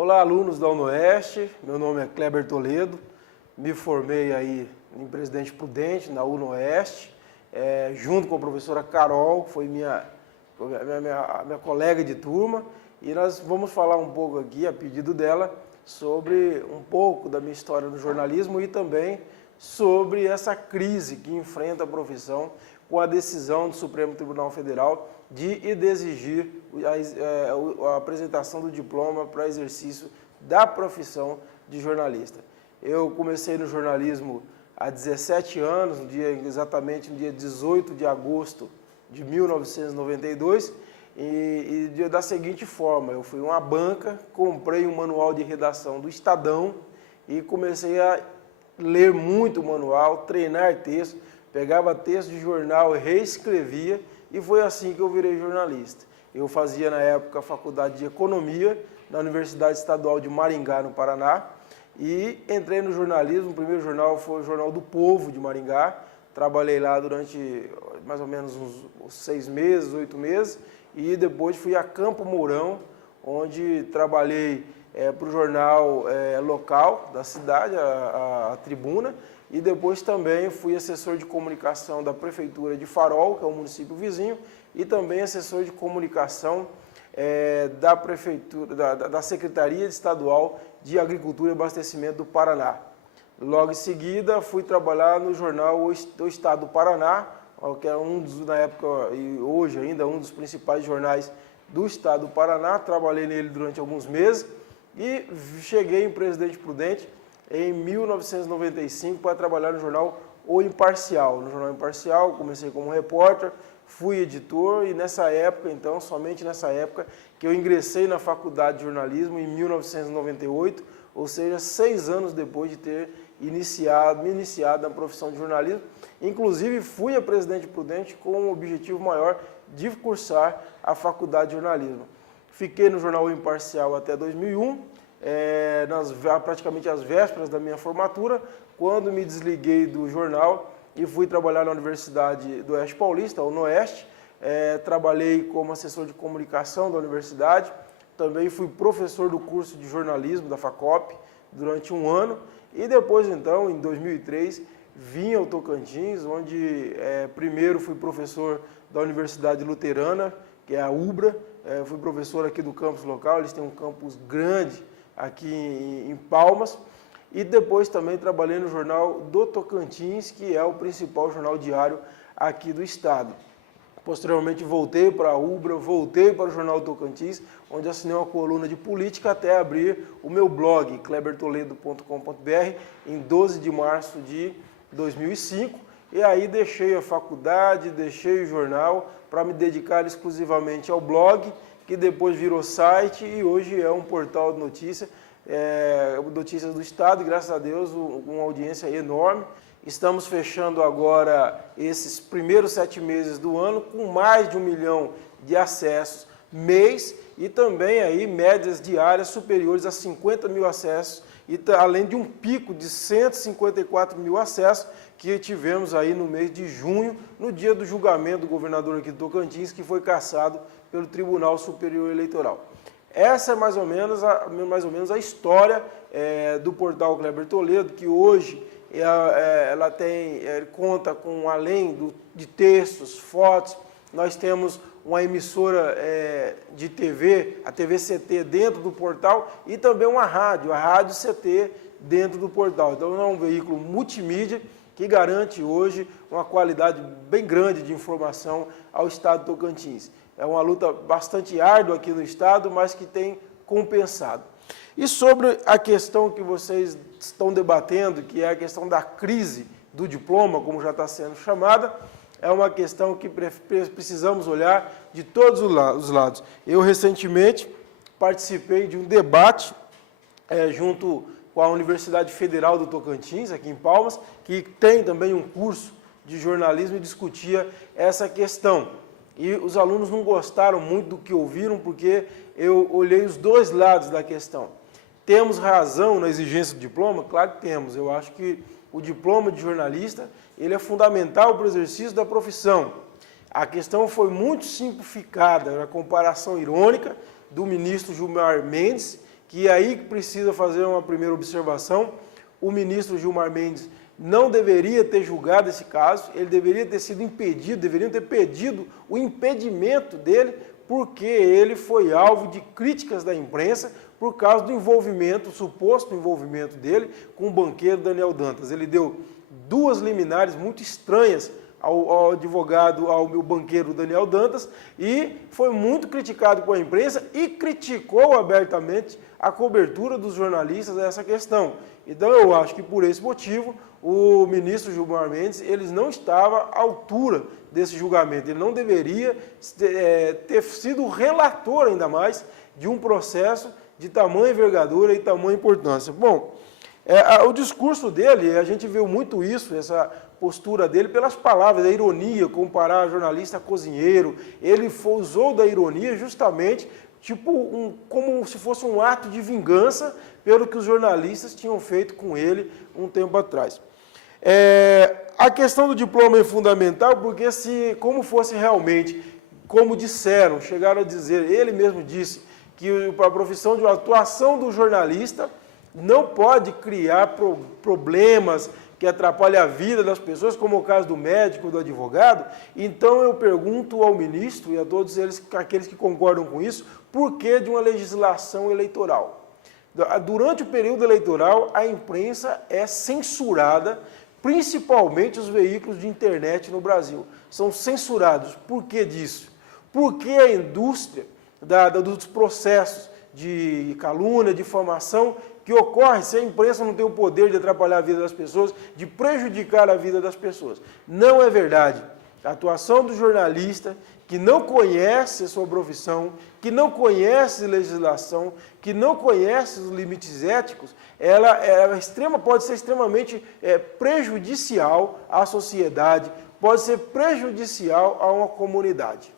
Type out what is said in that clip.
Olá, alunos da UNOeste, meu nome é Kleber Toledo, me formei aí em Presidente Prudente, na UNOeste, junto com a professora Carol, que foi minha colega de turma, e nós vamos falar um pouco aqui, a pedido dela, sobre um pouco da minha história no jornalismo e também sobre essa crise que enfrenta a profissão com a decisão do Supremo Tribunal Federal de exigir a apresentação do diploma para exercício da profissão de jornalista. Eu comecei no jornalismo há 17 anos, exatamente no dia 18 de agosto de 1992, e da seguinte forma: eu fui uma banca, comprei um manual de redação do Estadão e comecei a ler muito o manual, treinar texto, pegava texto de jornal e reescrevia, e foi assim que eu virei jornalista. Eu fazia na época a faculdade de Economia na Universidade Estadual de Maringá, no Paraná, e entrei no jornalismo. O primeiro jornal foi o Jornal do Povo de Maringá, trabalhei lá durante mais ou menos uns 6 meses, 8 meses, e depois fui a Campo Mourão, onde trabalhei para o jornal local da cidade, a Tribuna, e depois também fui assessor de comunicação da Prefeitura de Farol, que é um município vizinho, e também assessor de comunicação da Prefeitura, da Secretaria Estadual de Agricultura e Abastecimento do Paraná. Logo em seguida, fui trabalhar no jornal do Estado do Paraná, que é na época e hoje ainda um dos principais jornais do Estado do Paraná. Trabalhei nele durante alguns meses e cheguei em Presidente Prudente em 1995 para trabalhar no jornal O Imparcial. No jornal Imparcial, comecei como repórter, fui editor, e nessa época, então, somente nessa época, que eu ingressei na faculdade de jornalismo em 1998, ou seja, 6 anos depois de ter me iniciado na profissão de jornalismo. Inclusive, fui a Presidente Prudente com o objetivo maior de cursar a faculdade de jornalismo. Fiquei no jornal O Imparcial até 2001, praticamente às vésperas da minha formatura, quando me desliguei do jornal e fui trabalhar na Universidade do Oeste Paulista, a UNOeste. Trabalhei como assessor de comunicação da universidade, também fui professor do curso de jornalismo da FACOP durante 1 ano, e depois, então, em 2003, vim ao Tocantins, onde primeiro fui professor da Universidade Luterana, que é a UBRA. Fui professor aqui do campus local, eles têm um campus grande aqui em Palmas, e depois também trabalhei no Jornal do Tocantins, que é o principal jornal diário aqui do estado. Posteriormente voltei para a UBRA, voltei para o Jornal do Tocantins, onde assinei uma coluna de política até abrir o meu blog, klebertoledo.com.br, em 12 de março de 2005, e aí deixei a faculdade, deixei o jornal para me dedicar exclusivamente ao blog, que depois virou site e hoje é um portal de notícias do estado, e graças a Deus uma audiência enorme. Estamos fechando agora esses primeiros 7 meses do ano com mais de 1 milhão de acessos mês, e também aí médias diárias superiores a 50 mil acessos, e além de um pico de 154 mil acessos que tivemos aí no mês de junho, no dia do julgamento do governador aqui do Tocantins, que foi cassado pelo Tribunal Superior Eleitoral. Essa é mais ou menos a história do portal Kleber Toledo, que hoje ela conta com, além de textos, fotos, nós temos uma emissora de TV, a TV CT, dentro do portal, e também uma rádio, a Rádio CT, dentro do portal. Então é um veículo multimídia que garante hoje uma qualidade bem grande de informação ao estado do Tocantins. É uma luta bastante árdua aqui no estado, mas que tem compensado. E sobre a questão que vocês estão debatendo, que é a questão da crise do diploma, como já está sendo chamada, é uma questão que precisamos olhar de todos os lados. Eu, recentemente, participei de um debate junto com a Universidade Federal do Tocantins, aqui em Palmas, que tem também um curso de jornalismo, e discutia essa questão. E os alunos não gostaram muito do que ouviram, porque eu olhei os dois lados da questão. Temos razão na exigência do diploma? Claro que temos. Eu acho que o diploma de jornalista ele é fundamental para o exercício da profissão. A questão foi muito simplificada, na comparação irônica do ministro Gilmar Mendes, que aí precisa fazer uma primeira observação. O ministro Gilmar Mendes não deveria ter julgado esse caso, ele deveria ter sido impedido, deveriam ter pedido o impedimento dele, porque ele foi alvo de críticas da imprensa por causa do envolvimento, suposto envolvimento dele com o banqueiro Daniel Dantas. Ele deu 2 liminares muito estranhas ao advogado, ao meu banqueiro Daniel Dantas, e foi muito criticado por a imprensa e criticou abertamente a cobertura dos jornalistas a essa questão. Então eu acho que por esse motivo o ministro Gilmar Mendes ele não estava à altura desse julgamento, ele não deveria ter sido relator ainda mais de um processo de tamanha envergadura e tamanha importância. Bom, o discurso dele, a gente viu muito isso, essa postura dele pelas palavras, a ironia, comparar jornalista a cozinheiro, ele usou da ironia justamente como se fosse um ato de vingança pelo que os jornalistas tinham feito com ele um tempo atrás. A questão do diploma é fundamental porque como fosse realmente, como disseram, chegaram a dizer, ele mesmo disse, que a profissão de atuação do jornalista não pode criar problemas que atrapalhem a vida das pessoas, como o caso do médico, do advogado. Então eu pergunto ao ministro e a todos aqueles que concordam com isso, por que de uma legislação eleitoral? Durante o período eleitoral, a imprensa é censurada, principalmente os veículos de internet no Brasil. São censurados. Por que disso? Porque a indústria dos processos de calúnia, difamação, que ocorre se a imprensa não tem o poder de atrapalhar a vida das pessoas, de prejudicar a vida das pessoas. Não é verdade. A atuação do jornalista que não conhece a sua profissão, que não conhece legislação, que não conhece os limites éticos, pode ser extremamente prejudicial à sociedade, pode ser prejudicial a uma comunidade.